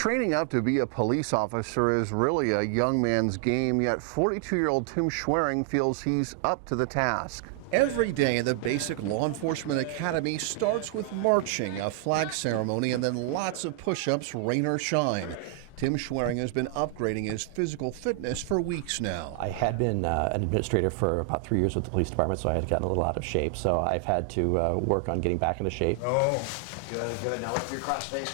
Training up to be a police officer is really a young man's game, yet 42-year-old Tim Schwering feels he's up to the task. Every day in the basic law enforcement academy starts with marching, a flag ceremony, and then lots of push-ups, rain or shine. Tim Schwering has been upgrading his physical fitness for weeks now. I had been an administrator for about 3 years with the police department, so I had gotten a little out of shape. So I've had to work on getting back into shape. Oh, good. Now look for your cross face.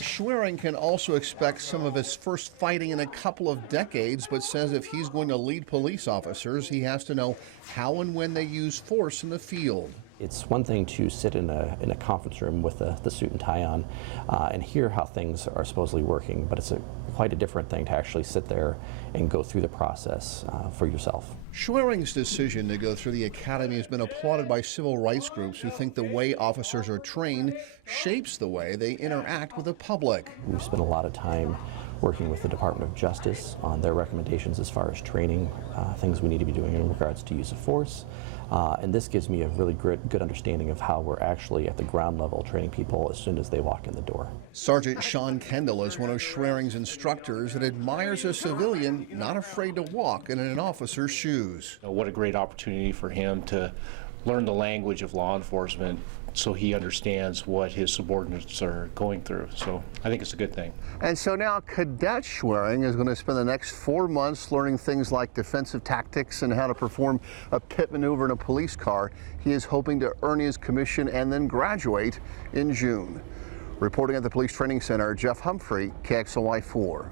Schwering can also expect some of his first fighting in a couple of decades, but says if he's going to lead police officers, he has to know how and when they use force in the field. It's one thing to sit in a conference room with the suit and tie on and hear how things are supposedly working, but it's quite a different thing to actually sit there and go through the process for yourself. Schwering's decision to go through the academy has been applauded by civil rights groups who think the way officers are trained shapes the way they interact with the public. We've spent a lot of time working with the Department of Justice on their recommendations as far as training, things we need to be doing in regards to use of force. And this gives me a really good understanding of how we're actually at the ground level training people as soon as they walk in the door. Sergeant Sean Kendall is one of Schwering's instructors that admires a civilian not afraid to walk in an officer's shoes. What a great opportunity for him to learn the language of law enforcement so he understands what his subordinates are going through. So I think it's a good thing. And so now Cadet Schwering is going to spend the next 4 months learning things like defensive tactics and how to perform a pit maneuver in a police car. He is hoping to earn his commission and then graduate in June. Reporting at the Police Training Center, Humphrey, KXLY 4.